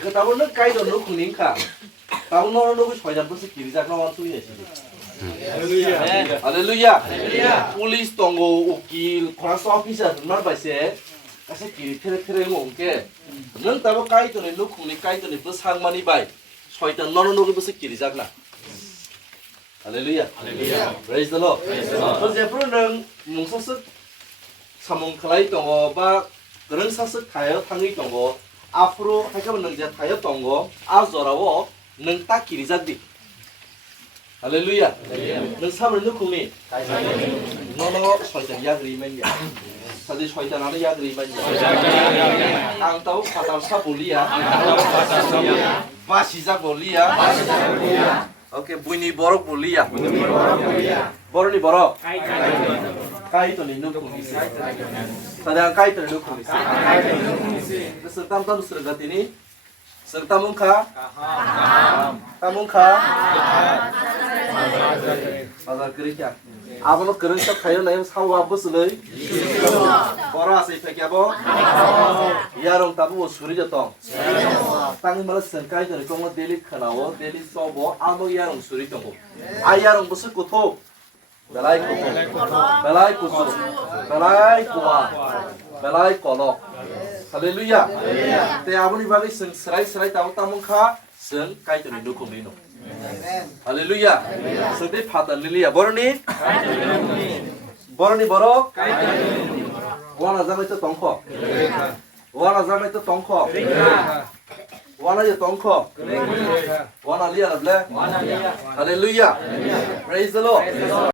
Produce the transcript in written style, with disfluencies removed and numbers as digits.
그 다음은 Kaitor Nukhungni 카. 다음 너는 누구 저희가 무슨 길이작 나온 소리네 지금. 할렐루야. 폴리스 동고 우길 코라스 오피서 정말 봤어요. kasi kiri ngongke nang tabo Kaitor ni Nukhungni Kaitor ni bus hangmani bai soitan nono nogi bus kiri jakna haleluya praise the lord so jepro nang mungsasuk samung khlai tongo ba gereng sasuk thayo thangi tongo afro haikam nang ja thayo tongo a jorawo nang ta kiri jakdi haleluya nang samur Nukhungni nono soitan yagri menya 사실 저희들은 야들이만 앙따우 파탈사 볼리야 바시자 볼리야 오케이 부인이 버럭 볼리야 버럭이 버럭 Kaitor Nukhungni 사장 Kaitor Nukhungni serta tamu sergat ini serta mungka 맞아 그렇게 아버는 그런 척 하여 나요 사고 아버스를 보라서 이렇게 하고 이하롱 따보 수리졌던 땅이 말았은 Kaitor 공원 데리 크나오 데리 써보 아무 이하롱 수리던 거 아이하롱 무슨 고토 belai kolok haleluya te aboni bagi serai tamu kha seng Kaitor Nukhungni no haleluya sede phata lilia boroni boro wana jamai to tongkho wana je tongkho wana liya ble haleluya praise the lord